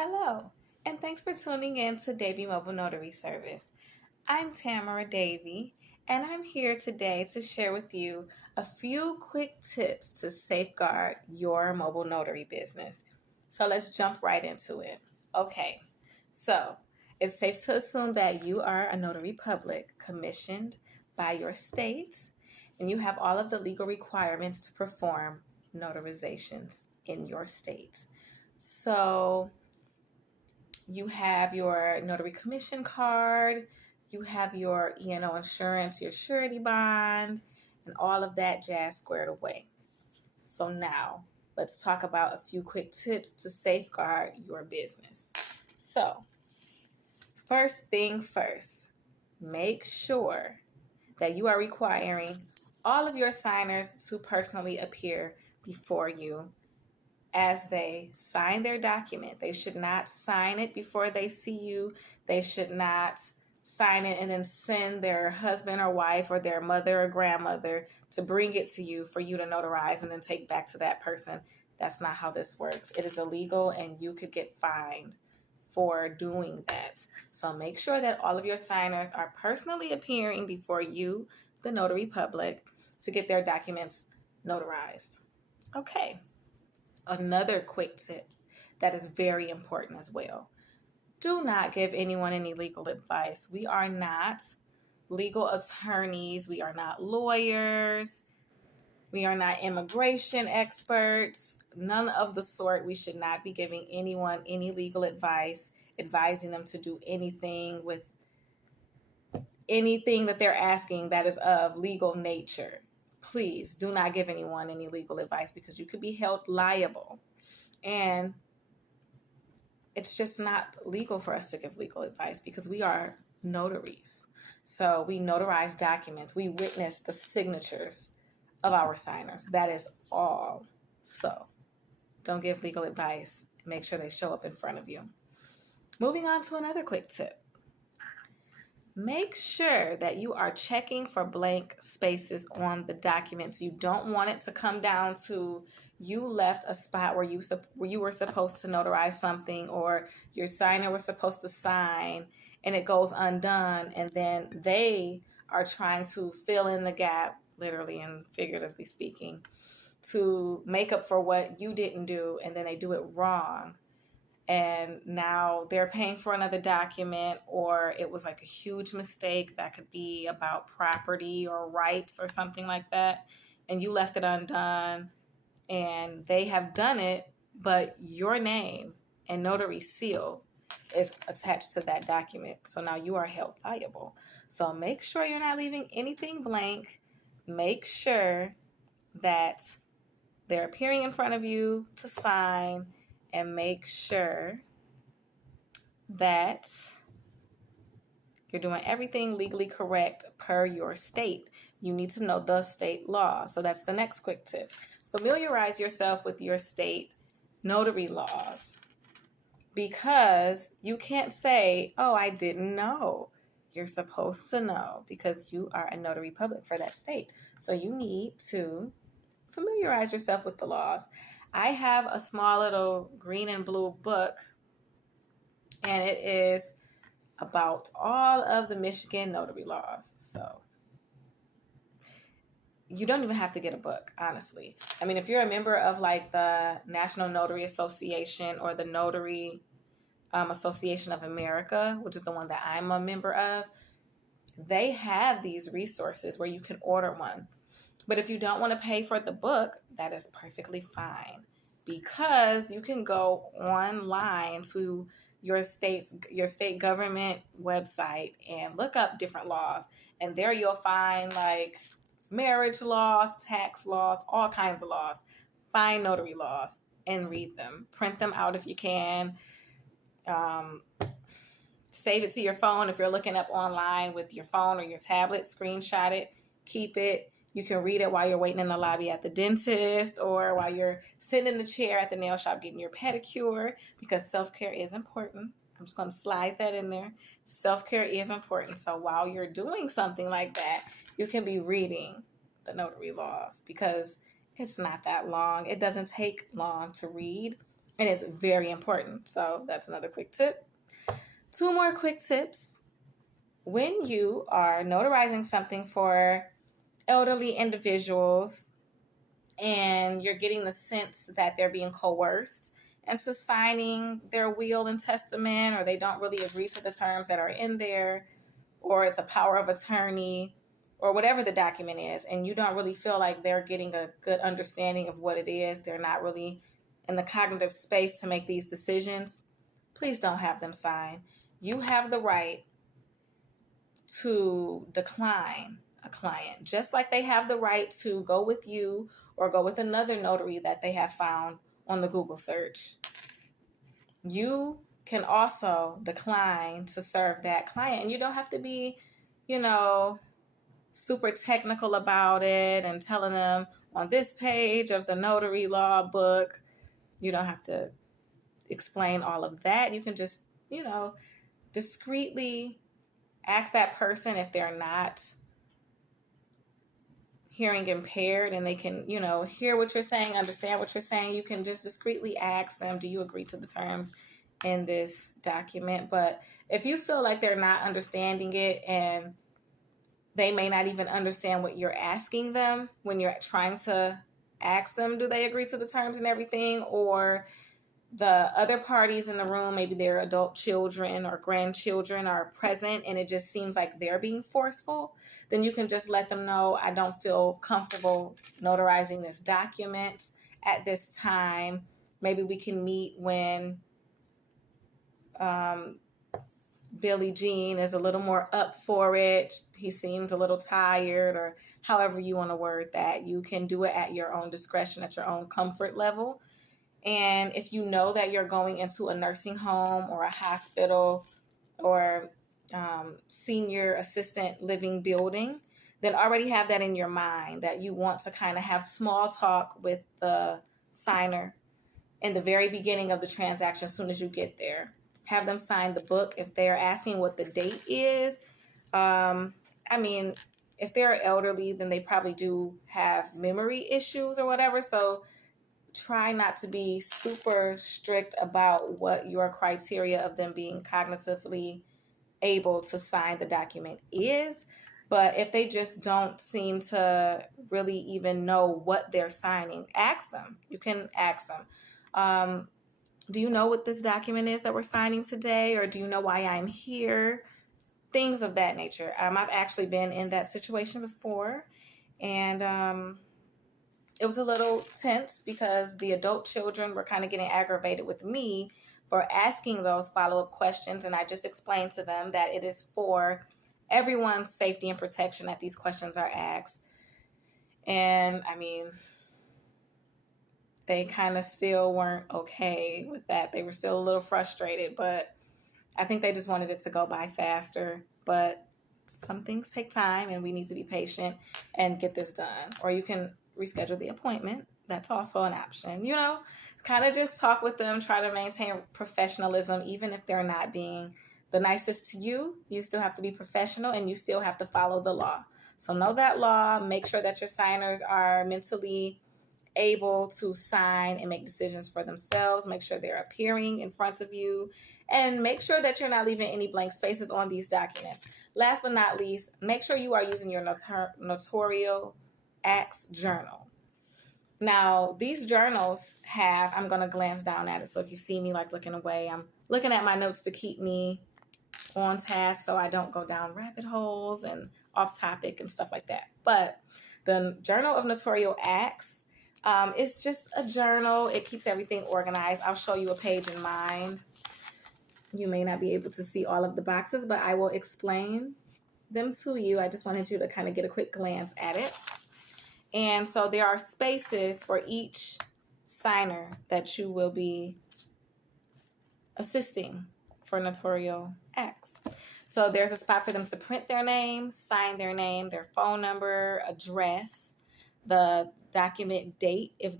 Hello, and thanks for tuning in to Davy Mobile Notary Service. I'm Tamara Davy, and I'm here today to share with you a few quick tips to safeguard your mobile notary business. So let's jump right into it. Okay, so it's safe to assume that you are a notary public commissioned by your state, and you have all of the legal requirements to perform notarizations in your state. So you have your notary commission card, you have your E&O insurance, your surety bond, and all of that jazz squared away. So now let's talk about a few quick tips to safeguard your business. So first thing first, make sure that you are requiring all of your signers to personally appear before you as they sign their document. They should not sign it before they see you. They should not sign it and then send their husband or wife or their mother or grandmother to bring it to you for you to notarize and then take back to that person. That's not how this works. It is illegal and you could get fined for doing that. So make sure that all of your signers are personally appearing before you, the notary public, to get their documents notarized. Okay. Another quick tip that is very important as well. Do not give anyone any legal advice. We are not legal attorneys. We are not lawyers. We are not immigration experts. None of the sort. We should not be giving anyone any legal advice, advising them to do anything with anything that they're asking that is of legal nature. Please do not give anyone any legal advice because you could be held liable. And it's just not legal for us to give legal advice because we are notaries. So we notarize documents. We witness the signatures of our signers. That is all. So don't give legal advice. Make sure they show up in front of you. Moving on to another quick tip. Make sure that you are checking for blank spaces on the documents. You don't want it to come down to you left a spot where you were supposed to notarize something or your signer was supposed to sign and it goes undone and then they are trying to fill in the gap, literally and figuratively speaking, to make up for what you didn't do and then they do it wrong. And now they're paying for another document, or it was like a huge mistake that could be about property or rights or something like that. And you left it undone and they have done it, but your name and notary seal is attached to that document. So now you are held liable. So make sure you're not leaving anything blank. Make sure that they're appearing in front of you to sign, and make sure that you're doing everything legally correct per your state. You need to know the state law. So that's the next quick tip. Familiarize yourself with your state notary laws because you can't say, oh, I didn't know. You're supposed to know because you are a notary public for that state. So you need to familiarize yourself with the laws. I have a small little green and blue book, and it is about all of the Michigan notary laws. So you don't even have to get a book, honestly. I mean, if you're a member of like the National Notary Association or the Notary Association of America, which is the one that I'm a member of, they have these resources where you can order one. But if you don't want to pay for the book, that is perfectly fine because you can go online to your state government website and look up different laws. And there you'll find like marriage laws, tax laws, all kinds of laws. Find notary laws and read them. Print them out if you can. Save it to your phone if you're looking up online with your phone or your tablet. Screenshot it. Keep it. You can read it while you're waiting in the lobby at the dentist or while you're sitting in the chair at the nail shop getting your pedicure because self-care is important. I'm just going to slide that in there. Self-care is important. So while you're doing something like that, you can be reading the notary laws because it's not that long. It doesn't take long to read. And it's very important. So that's another quick tip. 2 more quick tips. When you are notarizing something for elderly individuals and you're getting the sense that they're being coerced into signing their will and testament, or they don't really agree to the terms that are in there, or it's a power of attorney, or whatever the document is, and you don't really feel like they're getting a good understanding of what it is, they're not really in the cognitive space to make these decisions, please don't have them sign. You have the right to decline a client, just like they have the right to go with you or go with another notary that they have found on the Google search. You can also decline to serve that client, and you don't have to be, super technical about it and telling them on this page of the notary law book. You don't have to explain all of that. You can just, discreetly ask that person if they're not hearing impaired and they can, hear what you're saying, understand what you're saying. You can just discreetly ask them, do you agree to the terms in this document? But if you feel like they're not understanding it and they may not even understand what you're asking them when you're trying to ask them, do they agree to the terms and everything? Or the other parties in the room, maybe their adult children or grandchildren are present and it just seems like they're being forceful, then you can just let them know, I don't feel comfortable notarizing this document at this time. Maybe we can meet when Billie Jean is a little more up for it. He seems a little tired, or however you want to word that. You can do it at your own discretion, at your own comfort level. And if you know that you're going into a nursing home or a hospital or senior assistant living building, then already have that in your mind that you want to kind of have small talk with the signer in the very beginning of the transaction as soon as you get there. Have them sign the book. If they're asking what the date is, if they're elderly, then they probably do have memory issues or whatever. So try not to be super strict about what your criteria of them being cognitively able to sign the document is. But if they just don't seem to really even know what they're signing, ask them. You can ask them. Do you know what this document is that we're signing today? Or do you know why I'm here? Things of that nature. I've actually been in that situation before. And it was a little tense because the adult children were kind of getting aggravated with me for asking those follow-up questions. And I just explained to them that it is for everyone's safety and protection that these questions are asked. And they kind of still weren't okay with that. They were still a little frustrated, but I think they just wanted it to go by faster. But some things take time and we need to be patient and get this done. Or you can reschedule the appointment. That's also an option. Kind of just talk with them, try to maintain professionalism. Even if they're not being the nicest to you, you still have to be professional and you still have to follow the law. So know that law. Make sure that your signers are mentally able to sign and make decisions for themselves. Make sure they're appearing in front of you, and make sure that you're not leaving any blank spaces on these documents. Last but not least, make sure you are using your notarial acts journal. Now, these journals I'm going to glance down at it. So if you see me looking away, I'm looking at my notes to keep me on task so I don't go down rabbit holes and off topic and stuff like that. But the Journal of Notarial Acts, it's just a journal. It keeps everything organized. I'll show you a page in mine. You may not be able to see all of the boxes, but I will explain them to you. I just wanted you to kind of get a quick glance at it. And so there are spaces for each signer that you will be assisting for notarial acts. So there's a spot for them to print their name, sign their name, their phone number, address, the document date if